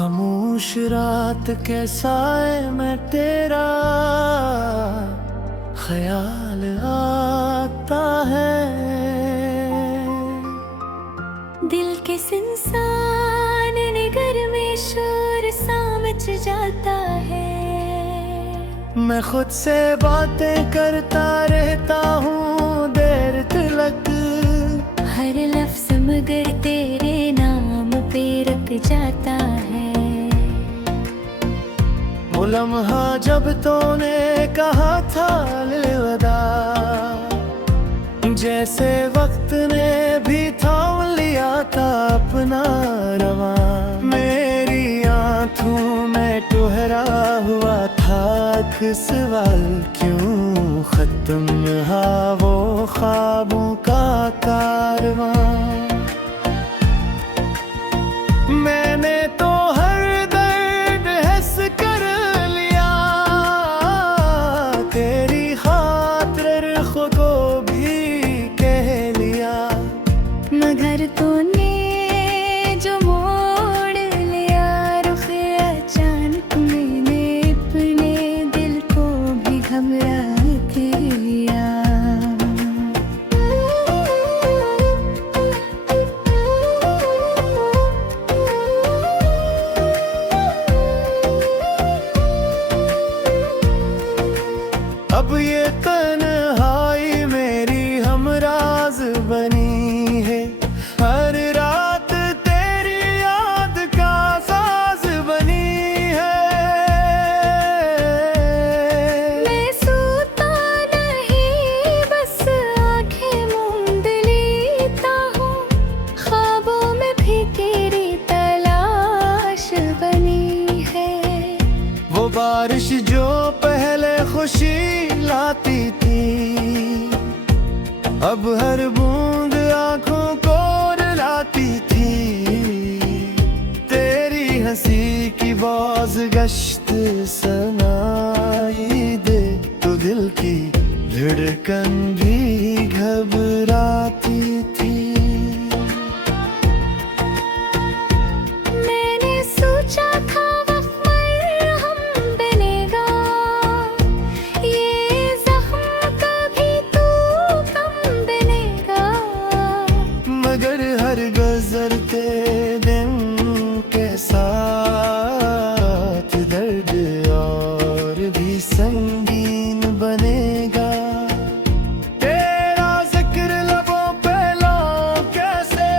खामोश रात के साए में तेरा ख्याल आता है। दिल के इंसान निगर में शोर सा मच जाता है। मैं खुद से बातें करता रहता हूँ देर तलक, हर लफ्ज मगर तेरे नाम पे रख जाता है। वो लम्हा जब तूने कहा था अलविदा, जैसे वक्त ने भी थाम लिया था अपना रवा। मेरी आँखों में ठहरा हुआ था सवाल, क्यों खत्म हुआ वो ख्वाबों का कारवां। मैंने तो हर दर्द हंस कर लिया, तेरी खातिर खुद को भी कह लिया। मगर तूने जो मोड़ लिया रुख अचानक, मैंने अपने दिल को भी घबरा दिया। अब ये तन्हाई मेरी हमराज बनी है, हर रात तेरी याद का साज बनी है। मैं सोता नहीं बस आंखें मूंद लेता हूँ, ख्वाबों में भी तेरी तलाश बनी है। वो बारिश जो पहले खुशी लाती थी, अब हर बूंद आंखों को रुलाती थी। तेरी हंसी की बाज़गश्त सुनाई दे तो दिल की धड़कन भी घबराती थी। मैंने सोचा था वक्त मरहम बनेगा, ये जख्म कभी तू कम बनेगा। मगर हर गुजरते दिन के साथ दर्द और भी संगीन बनेगा। तेरा जिक्र लबों पे लाऊं कैसे,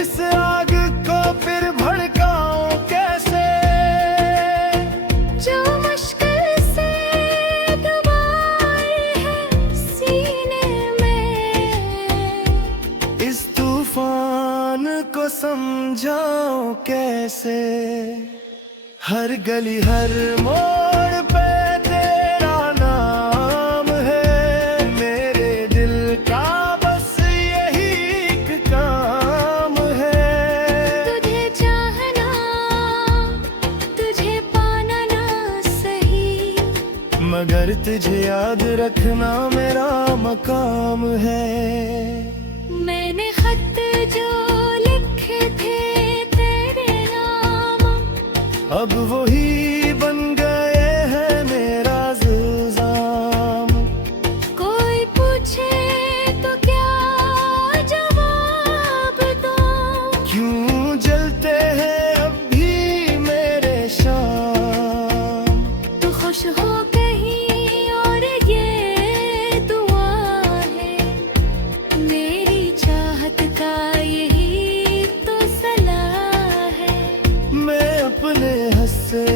इस आग को फिर भड़काऊं कैसे। जो मुश्किल से दबाए है सीने में, इस तूफान को समझाऊं कैसे। हर गली हर मोड़ पे तेरा नाम है, मेरे दिल का बस यही एक काम है। तुझे चाहना तुझे पाना ना सही, मगर तुझे याद रखना मेरा मकाम है। मैंने खत जो लिखे थे तेरे नाम, अब वही बन गए हैं मेरा इल्जाम। कोई पूछे तो क्या जवाब दूं, क्यों जलते हैं अब भी मेरे शाम। तू खुश हो कहीं और ये दुआ है, मेरी चाहत का यही तो सलाह है। मैं अपने हंसे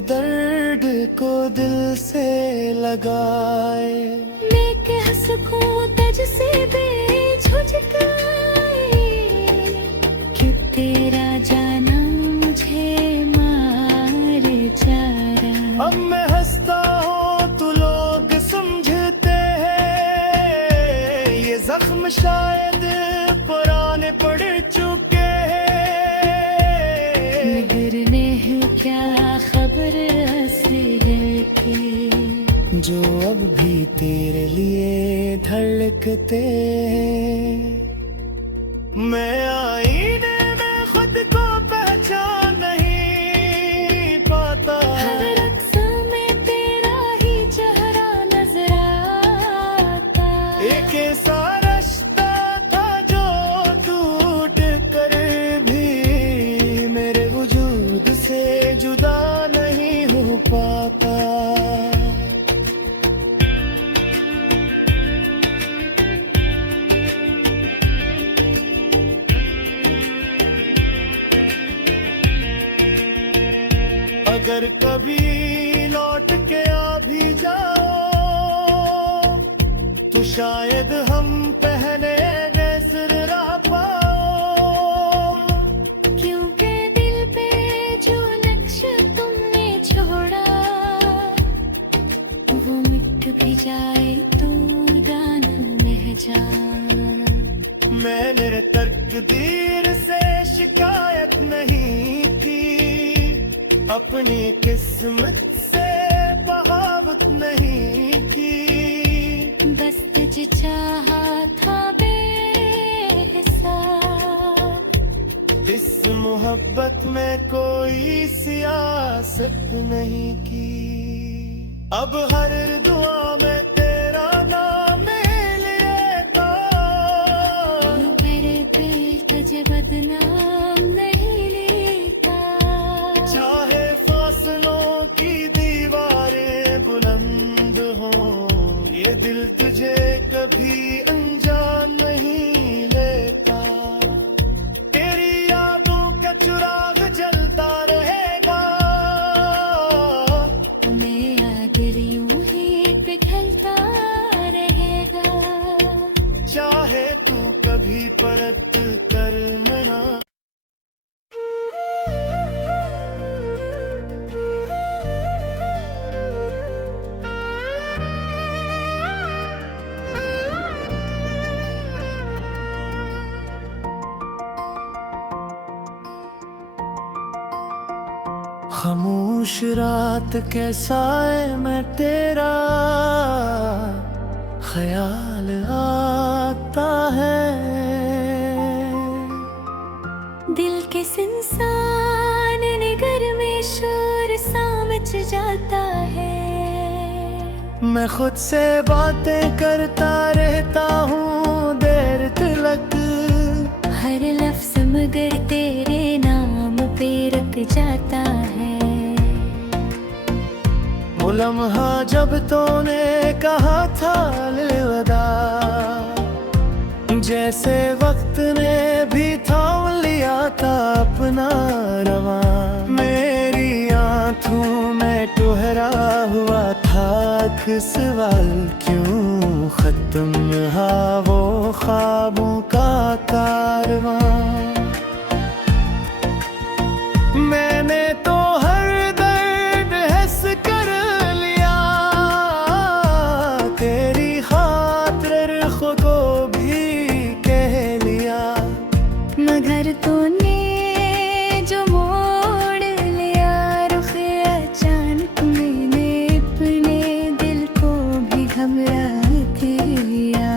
दर्द को दिल से लगाए। मैं कह सकूं तुझसे बेझुझकाए कि तेरा जाना मुझे मार जा रहा। अब मैं हंसता हूँ तो लोग समझते हैं ये जख्म शायद पुराने पड़ चुके हैं। मगर नहीं क्या खबर असर की, जो अब भी तेरे लिए धड़कते हैं। मैं आईने में खुद को पहचान नहीं पाता। हर रक्स में तेरा ही चेहरा नजर आता। एक ऐसा रिश्ता था जो टूट कर भी मेरे वजूद से जुदा नहीं हो पाता। अगर कभी लौट के आ भी जाओ तो शायद हम पहले नजर रह पाओ। क्योंकि दिल पे जो नक्श तुमने छोड़ा वो मिट भी जाए तो गाना बह जा। मैंने तकदीर से शिकायत नहीं की, अपनी किस्मत से बगावत नहीं की। बस तुझे चाहा था बेहिसाब। इस मोहब्बत में कोई सियासत नहीं की। अब हर दुआ में तेरा नाम लेता। मेरे दिल तुझे बदनाम नहीं लेता। चाहे फासलों की दीवारें बुलंद हों, ये दिल तुझे कभी अनजान नहीं लेता। तेरी यादों का चिराग जलता रहेगा। मैं याद यूं ही पिघलता रहेगा। चाहे तू कभी परत कर मना। खामोश रात कैसा है मैं तेरा ख्याल आता है। दिल के इंसान निगर में शोर सा मच जाता है। मैं खुद से बातें करता रहता हूँ देर तलक। हर लफ्ज मगर तेरे नाम पे रुक जाता है। वो लम्हा जब तूने कहा था अलविदा, जैसे वक्त ने भी थाम लिया था अपना रवा। मेरी आंखों में ठहरा हुआ था सवाल, क्यों खत्म हा वो ख्वाबों का कारवां। मैंने तो हर दर्द हंस कर लिया, तेरी खातिर खुद को भी कह लिया। मगर तूने जो मोड़ लिया रुख अचानक, मैंने अपने दिल को भी घबरा दिया।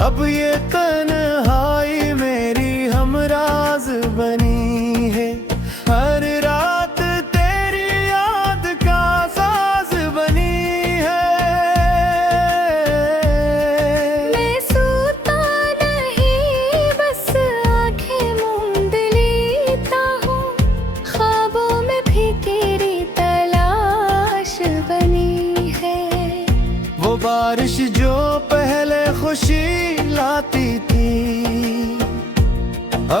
अब ये तन्हाई मेरी हमराज बनी है। हर रात तेरी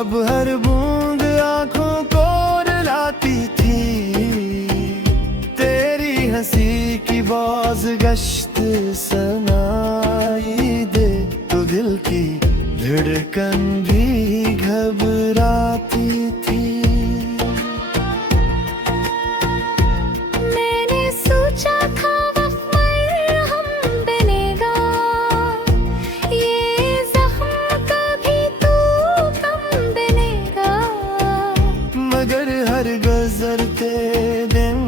अब हर बूंद आंखों को रुलाती थी, तेरी हंसी की बाज़गश्त सुनाई दे तो दिल की धड़कन भी घबराती थी। मैंने सोचा था वक्त हम बनेगा, ये जख्म कभी तू कम बनेगा। मगर हर गुजरते दिन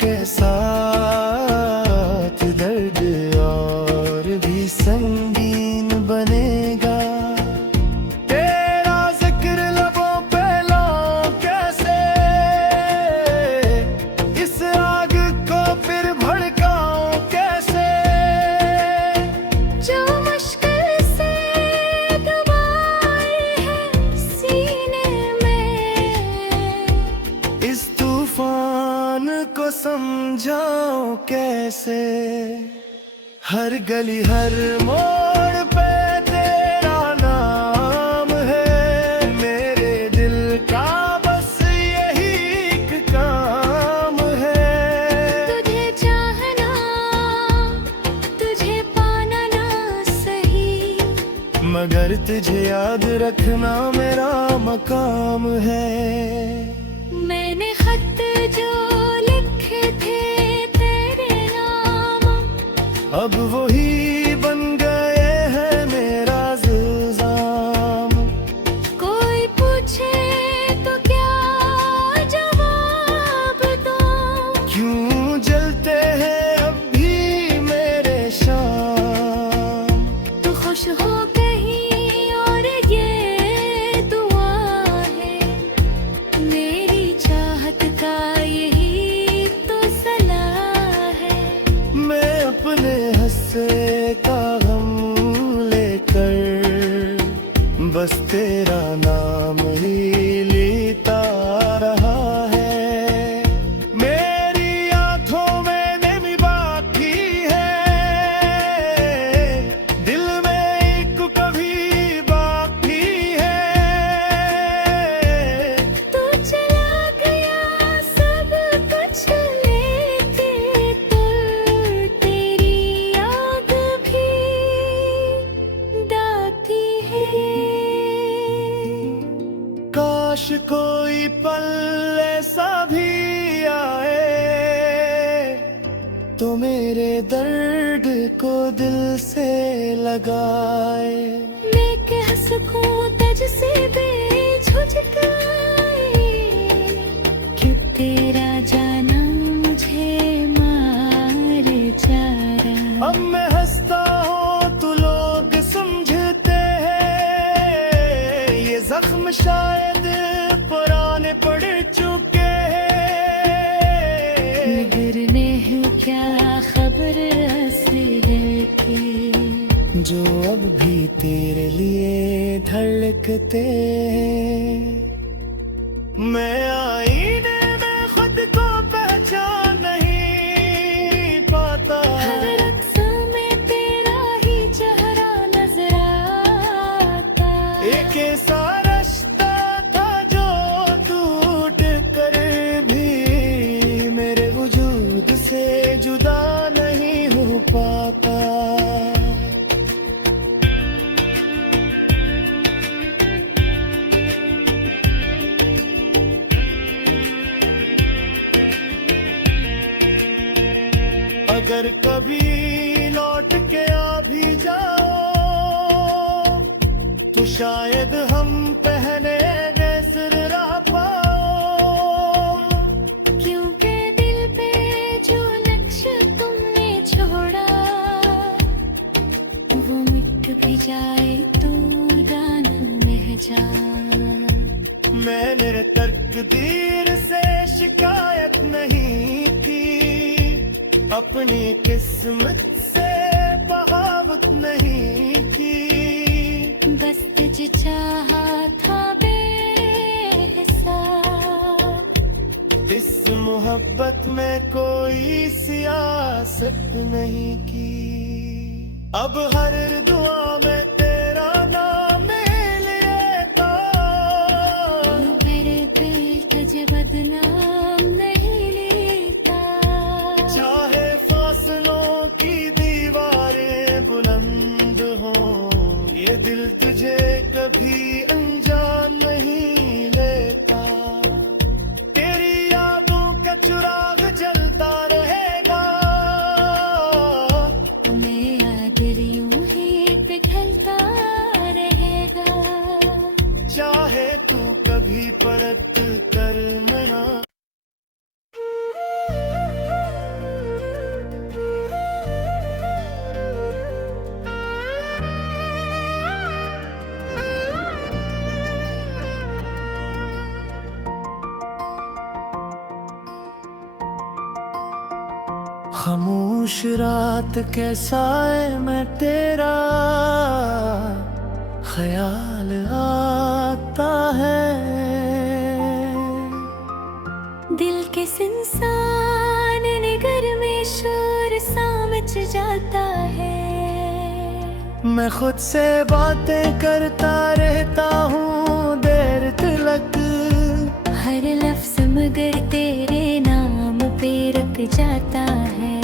के साथ दर्द और भी संगीन बनेगा। तेरा जिक्र लबों पे लाऊं कैसे, इस आग को फिर भड़काऊं कैसे। जो मुश्किल से दबाए है सीने में, इस तूफान को समझाऊं कैसे। हर गली हर मोड़ पे तेरा नाम है, मेरे दिल का बस यही एक काम है। तुझे चाहना, तुझे पाना ना सही, मगर तुझे याद रखना मेरा मकाम है। मैंने खत जो लिखे थे तेरे नाम, अब वही बन गए हैं मेरा इल्जाम। कोई पूछे तो क्या जवाब दूं। क्यों जलते हैं अब भी मेरे शाम। तू खुश हो कहीं और ये दुआ है, मेरी चाहत का यही तो सलाह है। मैं अपने हंसे का गम लेकर बस तेरा नाम ही लेता रहा है। मेरी आंखों में नमी बाकी है, दिल में एक कभी बाकी है। तू चला गया सब कुछ लेके, तो तेरी याद भी दाती है। काश कोई पल ऐसा भी आए तो मेरे दर्द को दिल से लगाए। मैं कह सकूं तुझसे बेझिझकाए कि तेरा जाना मुझे मार जा रहा। अब मैं हंसता हूँ तो लोग समझते हैं ये जख्म शायद पुराने पड़ चुके हैं। मगर नहीं क्या खबर असर की, जो अब भी तेरे लिए धड़कते हैं। मैं आईने में खुद को पहचान नहीं पाता, हर रक्स में तेरा ही चेहरा नजर आता। एक ऐसा रिश्ता था जो टूट कर भी मेरे वजूद से जुदा नहीं हो पाता। अगर कभी लौट के आ भी जाओ तो शायद हम पहने नजर रह पाओ। क्योंकि दिल पे जो नक्श तुमने छोड़ा, वो मिट भी जाए तो दान में जा। मैंने तकदीर से शिकायत नहीं की, अपनी किस्मत से बगावत नहीं की। बस तुझे चाहा था बेहिसाब, इस मोहब्बत में कोई सियासत नहीं की। अब हर दुआ में तेरा नाम लेता, बदनाम नहीं लेता। चाहे फासलों की दीवारें बुलंद हो, ये दिल तुझे कभी अनजान नहीं लेता। तेरी यादों का चिराग जलता रहेगा, मैं याद यूं ही पिघलता रहेगा। चाहे तू कभी परत कर मना। खामोश रात कैसा है मैं तेरा, ख्याल आता है। दिल के इंसान निगर में शोर सा मच जाता है। मैं खुद से बातें करता रहता हूँ देर तलक, हर लफ्ज मगर तेरे नाम पे रुक जाता है।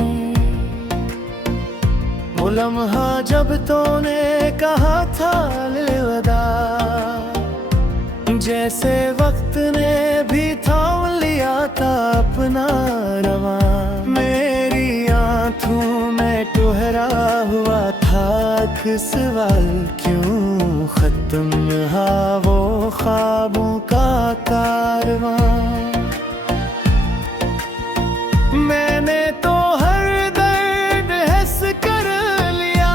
वो लम्हा जब तूने कहा था अलविदा, जैसे वक्त ने भी थाम लिया था अपना रवा। मेरी आँखों में ठहरा हुआ था सवाल, क्यों खत्म हुआ वो ख्वाबों का कारवां। मैंने तो हर दर्द हंस कर लिया,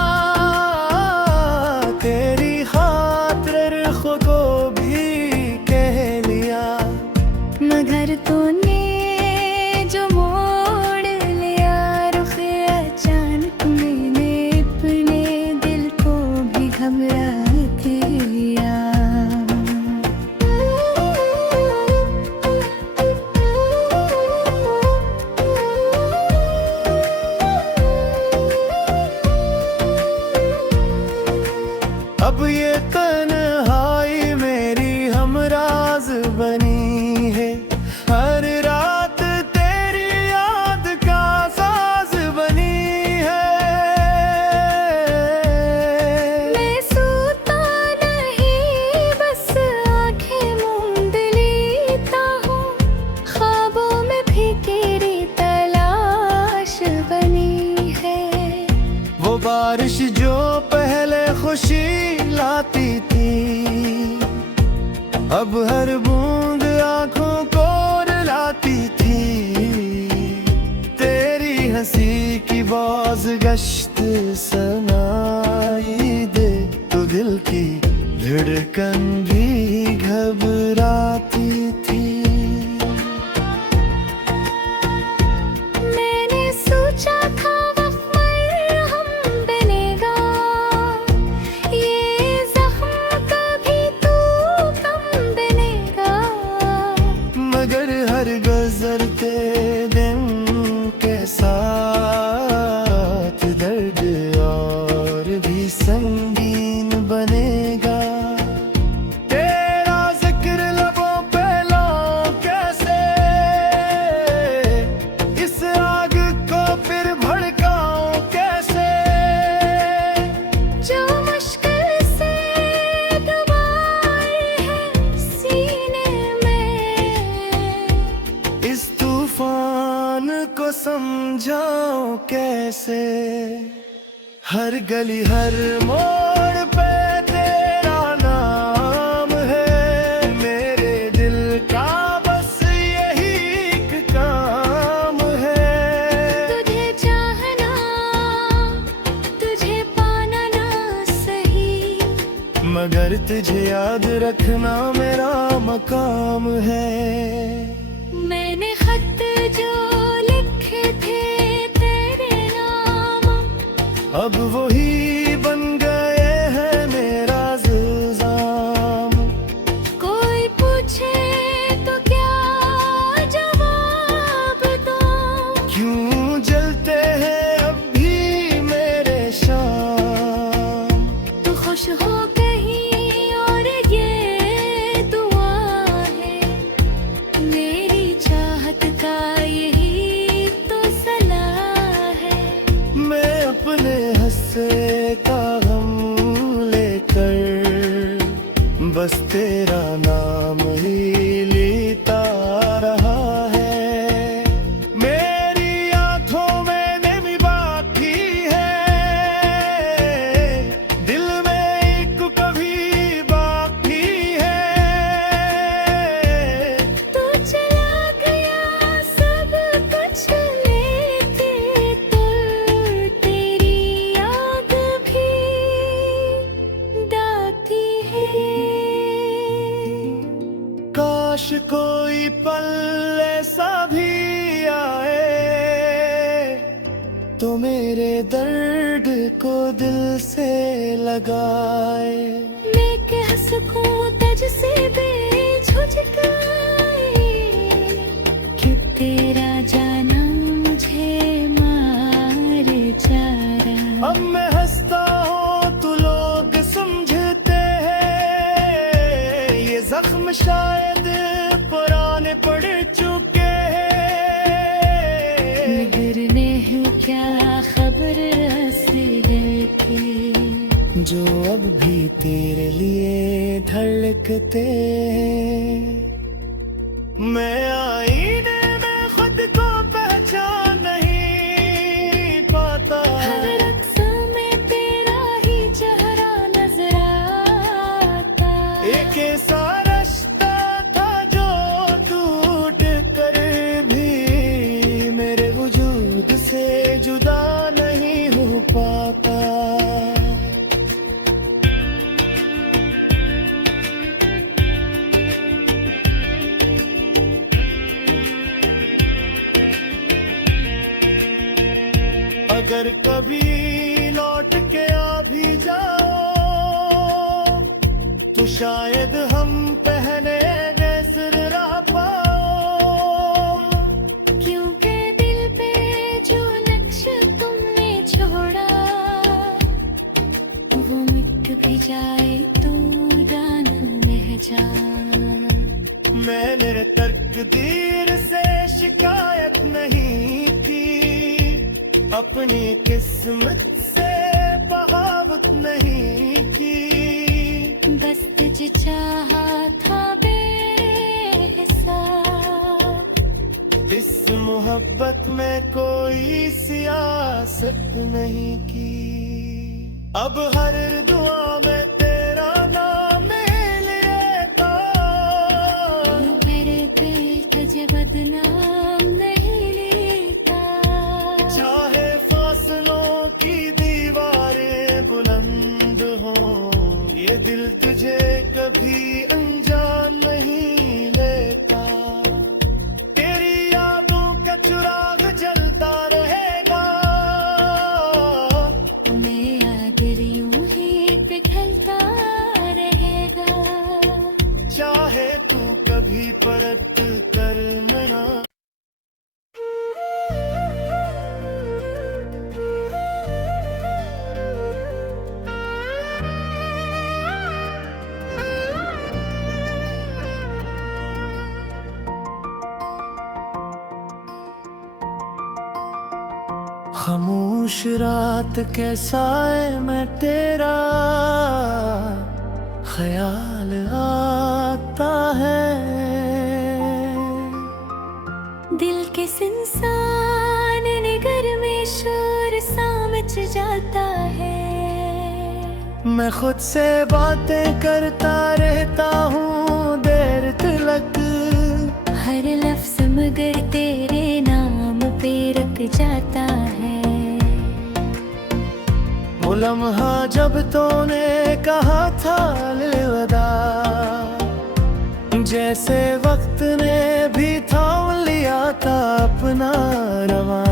तेरी खातिर खुद को भी कह लिया। मगर तूने जो मोड़ लिया रुख, अचानक मैंने अपने दिल को भी घबरा दिया। अब ये तन्हाई मेरी हमराज बनी है, हर रात तेरी याद का साज बनी है। मैं सोता नहीं बस आंखें मूंद लेता हूँ, ख्वाबों में भी तेरी तलाश बनी है। वो बारिश जो पहले खुशी लाती थी, अब हर बूंद आंखों को रुलाती थी। तेरी हंसी की बाज गश्त सुनाई दे, तो दिल की धड़कन भी घबराती थी। मैंने सोचा था वक्त मरहम बनेगा, ये जख्म कभी तू कम बनेगा। मगर हर गुजरते दिन के साथ दर्द और भी संगीन बनेगा। तेरा जिक्र लबों पे लाऊं कैसे, इस आग को फिर भड़काऊं कैसे। जो मुश्किल से दबाए है सीने में, इस तूफान को समझाऊं कैसे। हर गली हर मोड़ पे तेरा नाम है, मेरे दिल का बस यही एक काम है। तुझे चाहना तुझे पाना ना सही, मगर तुझे याद रखना मेरा मकाम है। मैंने खत जो लिखे थे तेरे नाम, अब वही बन गए हैं मेरा इल्जाम। कोई पूछे तो क्या जवाब दूं, क्यों जलते हैं अब भी मेरे शाम। तू खुश हो कहीं और ये दुआ है मेरी दर्द को दिल से लगाए। मैं कह सकूं तुझसे बेझुझकाए कि तेरा जाना मुझे मार जाए। अब मैं हंसता हूँ तो लोग समझते हैं ये जख्म शायद पुराने पड़ चुके हैं। मगर नहीं क्या खबर असर की, जो अब भी तेरे लिए धड़कते हैं। मैं आईने में खुद को पहचान नहीं पाता। हर रक्स में तेरा ही चेहरा नजर आता। एक ऐसा रिश्ता था जो टूट कर भी मेरे वजूद से जुदा नहीं हो पाता। अगर कभी लौट के आ भी जाओ तो शायद हम पहले नजर रह पाओ। क्योंकि दिल पे जो नक्श तुमने छोड़ा वो मिट भी जाए तो डाल में जा। मैंने तकदीर से शिकायत नहीं की, अपनी किस्मत से बगावत नहीं की। बस तुझे चाहा था बेहिसाब। इस मोहब्बत में कोई सियासत नहीं की। अब हर दुआ में तेरा नाम लेता। मेरे दिल तुझे बदनाम नहीं लेता। चाहे फासलों की दीवारें बुलंद हों, ये दिल तुझे कभी अनजान नहीं लेता। तेरी यादों का चिराग जलता रहेगा। मैं याद यूं ही पिघलता रहेगा। चाहे तू कभी परत कर मना। खामोश रात कैसा है मैं तेरा ख्याल आता है। दिल किस इंसान निगर में शोर सा मच जाता है। मैं खुद से बातें करता रहता हूँ देर तलक। हर लफ्ज मगर तेरे नाम पे रुक जाता है। वो लम्हा जब तूने कहा था अलविदा, जैसे वक्त ने भी थाम लिया था अपना रवा।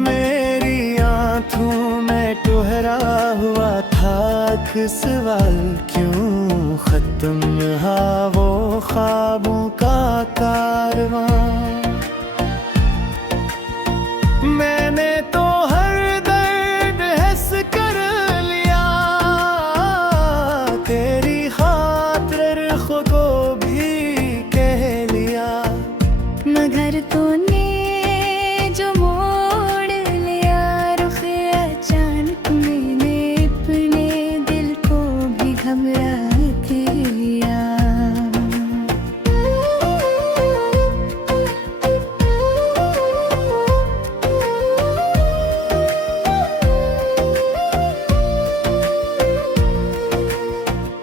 मेरी आंखों में ठहरा हुआ था सवाल, क्यों खत्म हा वो ख्वाबों का कारवां। मैंने तो हर दर्द हंस कर लिया, तेरी खातिर खुद को भी कह लिया। मगर तूने जो मोड़ लिया रुख अचानक, मैंने अपने दिल को भी घबरा दिया।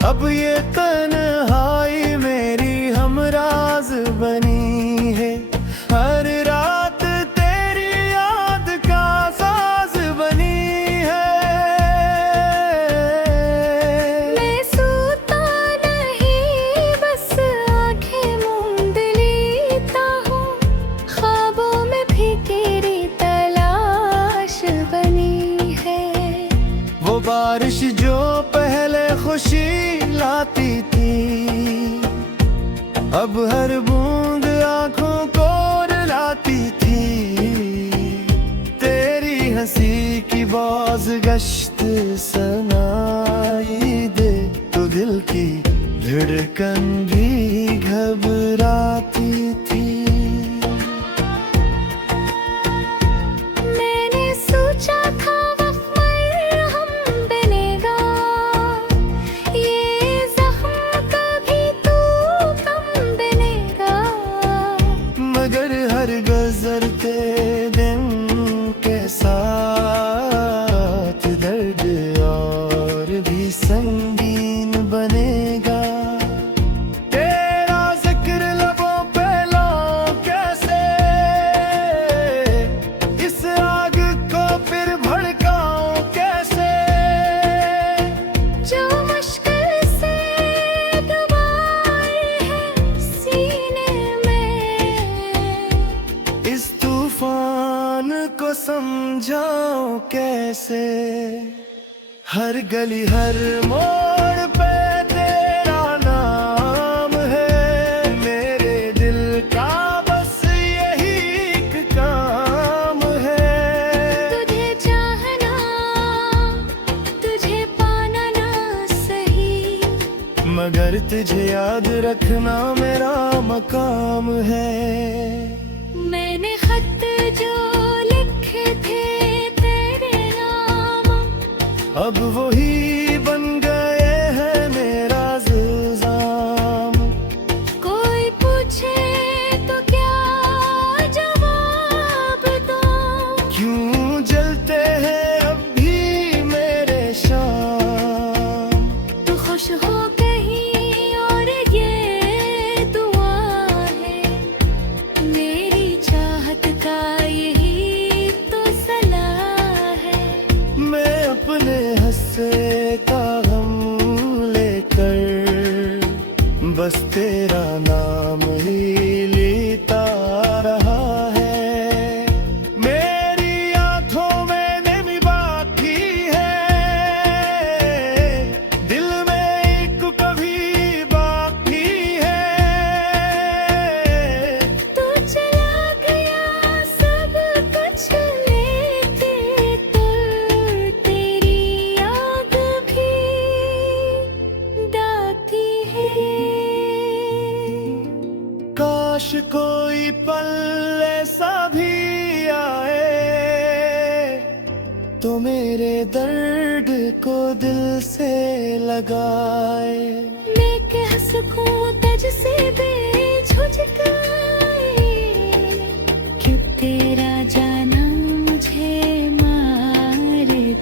अब ये तन्हाई मेरी हमराज बनी है। हर रात तेरी खामोशी लाती थी, अब हर बूंद आंखों को रुलाती थी। तेरी हंसी की बाज़गश्त सुनाई दे तो दिल की धड़कन भी घबराती थी। मैंने सोचा था वक्त हम बनेगा, ये जख्म कभी तू कम बनेगा। मगर हर गुजरते दिन के साथ दर्द और भी संगीन बनेगा। तेरा जिक्र लबों पे लाऊं कैसे, इस आग को फिर भड़काऊं कैसे। जो मुश्किल से दबाई है सीने में, इस तूफान को समझाऊं कैसे। हर गली हर मोड़ पे तेरा नाम है, मेरे दिल का बस यही एक काम है। तुझे चाहना, तुझे पाना ना सही, मगर तुझे याद रखना मेरा मकाम है। मैंने खत जो लिखे थे तेरे नाम, अब वही बन गए हैं मेरा इल्जाम। कोई पूछे तो क्या जवाब दूं। क्यों जलते हैं अब भी मेरे शाम। तू खुश हो कहीं और ये दुआ है, मेरी चाहत का यही तो सलाह है। मैं अपने हंसे का गम लेकर बस तेरा नाम ही लेता रहा है। मेरी आंखों में नमी बाकी है, दिल में एक कभी बाकी है। तू चला गया सब कुछ लेके, तो तेरी याद भी दाती है। काश कोई पल ऐसा भी आए तो मेरे दर्द को दिल से लगाए। मैं कह सकूं तुझसे बेझुझकाए, क्यों तेरा जाना मुझे मार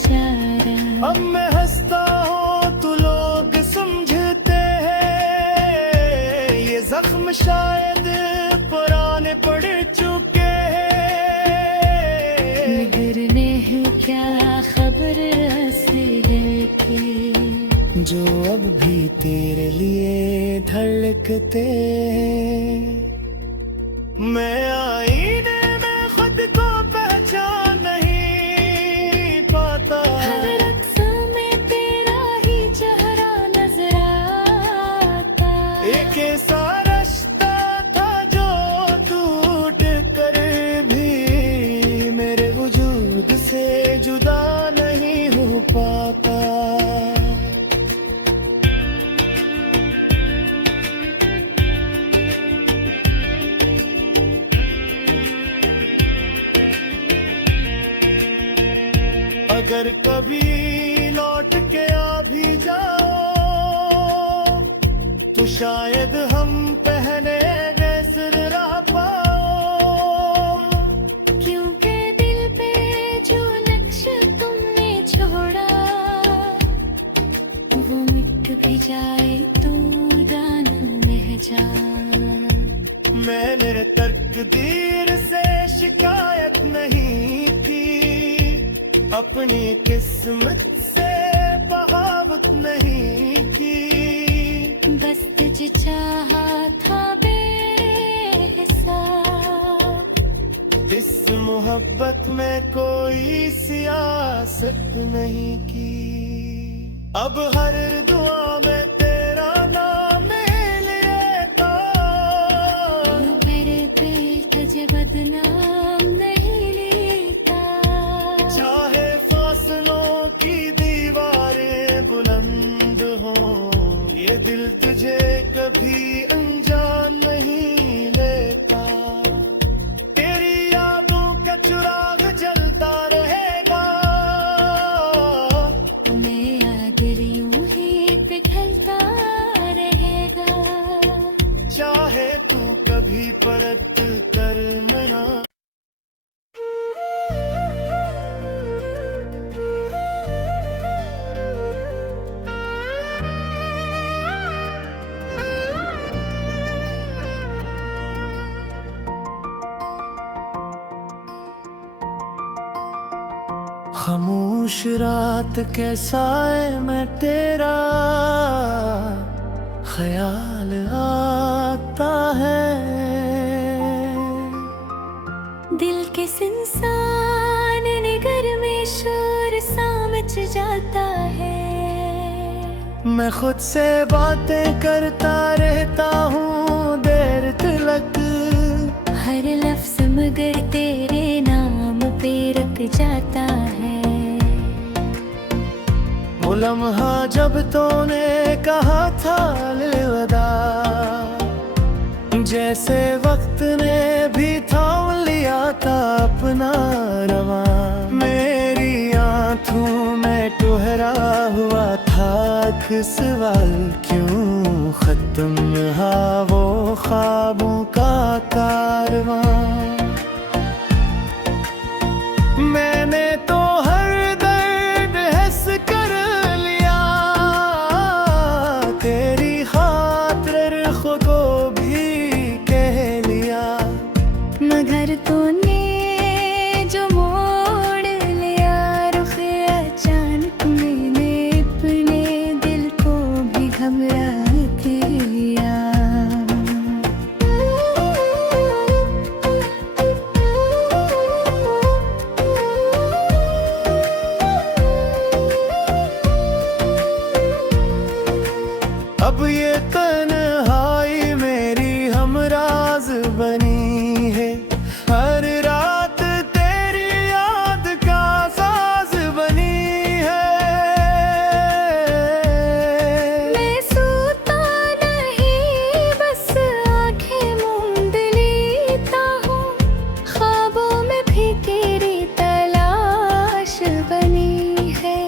जा रहा। अब मैं हंसता हूँ तो लोग समझते हैं ये जख्म शायद पुराने पड़ चुके हैं। मगर नहीं क्या खबर असर की, जो अब भी तेरे लिए धड़कते हैं। मैं आईने में खुद को पहचान नहीं पाता, हर रक्स में तेरा ही चेहरा नजर आता। एक ऐसा रिश्ता था जो टूट कर भी मेरे वजूद से जुदा नहीं हो पाता। अगर कभी लौट के आ भी जाओ तो शायद हम पहने नजर रह पाओ। क्योंकि दिल पे जो नक्श तुमने छोड़ा, वो मिट भी जाए तो दाना में जा। मैंने तकदीर से शिकायत नहीं की, अपनी किस्मत से बगावत नहीं की। बस तुझे चाहा था बेहिसाब, इस मोहब्बत में कोई सियासत नहीं की। अब हर दुआ में तेरा नाम लेता, पर पे तुझे बदनाम नहीं लेता। चाहे फासलों की दीवारें बुलंद हो, ये दिल तुझे कभी अनजान नहीं लेता। तेरी यादों का चिराग जलता रहेगा, मैं याद यूं ही पिघलता रहेगा। चाहे तू कभी पलट कर मना। खामोश रात कैसा है मैं तेरा, ख्याल आता है। दिल किस इंसान निगर में शोर सा मच जाता है। मैं खुद से बातें करता रहता हूँ देर तलक, हर लफ्ज मगर तेरे नाम पे रुक जाता है। वो लम्हा जब तूने कहा था अलविदा, जैसे वक्त ने भी थाम लिया था अपना रवा। मेरी आँखों में ठहरा हुआ था सवाल, क्यों खत्म रहा वो ख्वाबों का कारवां। मैंने तो हर दर्द हंस कर लिया, तेरी खातिर खुद को भी कह लिया। मगर तूने जो मोड़ लिया रुख अचानक, मैंने अपने दिल को भी घबरा दिया। अब ये तन्हाई मेरी हमराज बनी है, हर रात तेरी याद का साज बनी है। मैं सोता नहीं बस आंखें मूंद लेता हूँ, ख्वाबों में भी तेरी तलाश बनी है।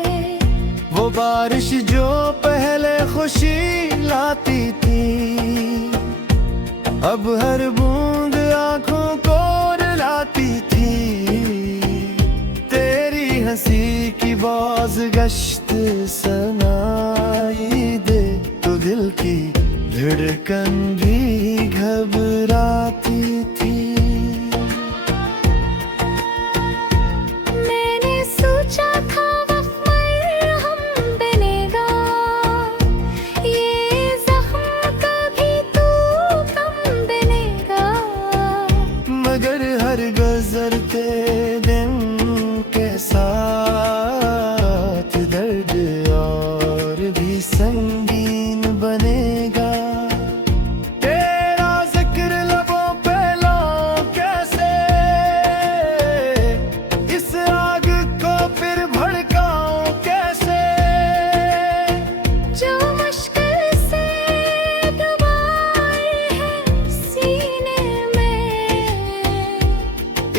वो बारिश जो पहले खुशी लाती थी, अब हर बूंद आंखों को रुलाती थी। तेरी हंसी की बाज गश्त सुनाई दे, तो दिल की धड़कन भी घबराती थी। मैंने सोचा था वक्त हम बनेगा, ये जख्म कभी तू कम बनेगा। मगर हर गुजरते दिन के साथ दर्द और भी संगीन बनेगा। तेरा जिक्र लबों पे लाऊं कैसे, इस आग को फिर भड़काऊं कैसे। जो मुश्किल से दबाए है सीने में,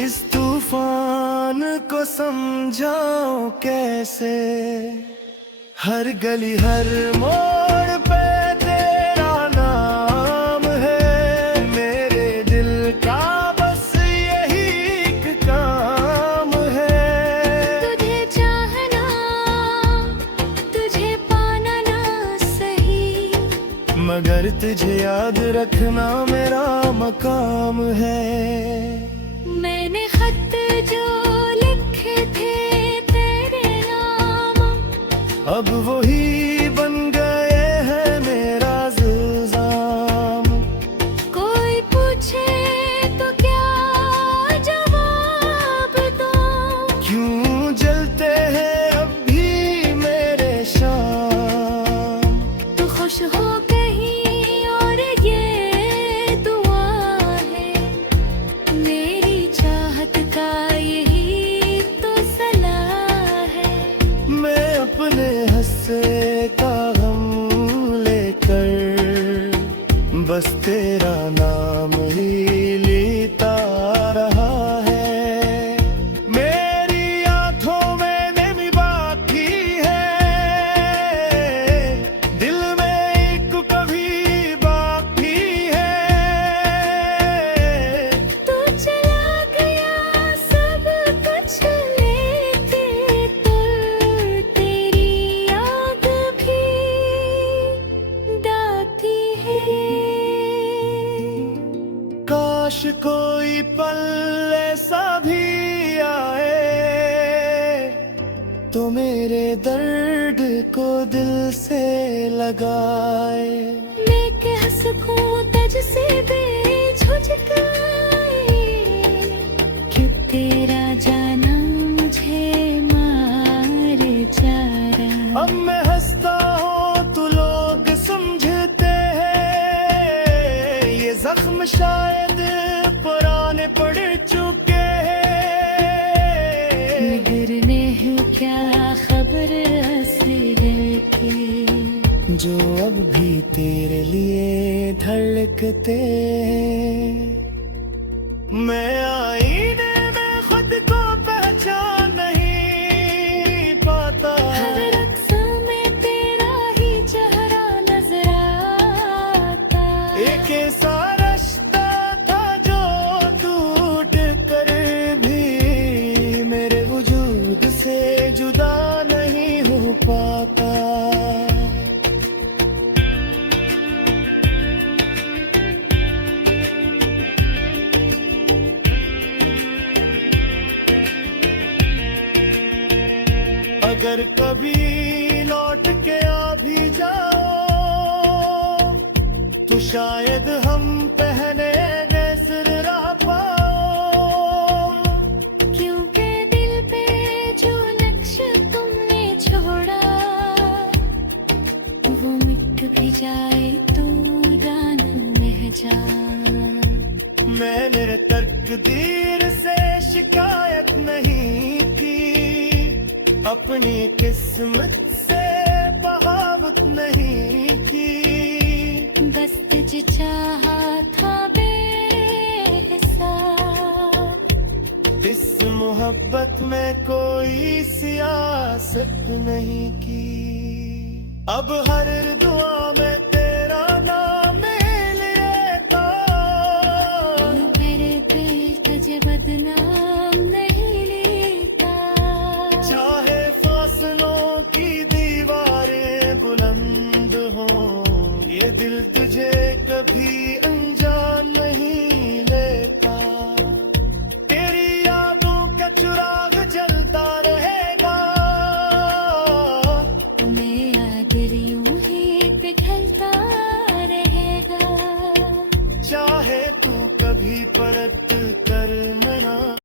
इस तूफान को समझाऊं कैसे। हर गली हर मोड़ पे तेरा नाम है, मेरे दिल का बस यही एक काम है। तुझे चाहना तुझे पाना ना सही, मगर तुझे याद रखना मेरा मकाम है। मैंने खत जो लिखे थे तेरे नाम, अब वही बन गए हैं मेरा इल्जाम। कोई पूछे तो क्या जवाब दूं, क्यों जलते हैं अब भी मेरे शाम। दर्द को दिल से लगाए। मैं कह सकूं तज से बेझुझकाए, क्यों तेरा जाना मुझे मार जा रहा। अब मैं हंसता हूँ तो लोग समझते हैं ये जख्म शायद पुराने पड़ चुके हैं। मगर नहीं क्या खबर असर की, जो अब भी तेरे लिए धड़कते हैं। मैं आईने में खुद को पहचान नहीं पाता। हर रक्स में तेरा ही चेहरा नजर आता। एक ऐसा रिश्ता था जो टूट कर भी मेरे वजूद से जुदा नहीं हो पाता। अगर कभी लौट के आ भी जाओ तो शायद हम पहने सिर रह पाओ। क्योंकि दिल पे जो नक्श तुमने छोड़ा, वो मिट भी जाए तो दान में जा। मैंने तकदीर से शिकायत नहीं की, अपनी किस्मत से बगावत नहीं की। बस तुझे चाहा था बेहिसाब, इस मोहब्बत में कोई सियासत नहीं की। अब हर दुआ में तेरा नाम लेता, मेरे दिल तुझे बदनाम नहीं लेता। चाहे फासलों की दीवारें बुलंद हों, ये दिल तुझे कभी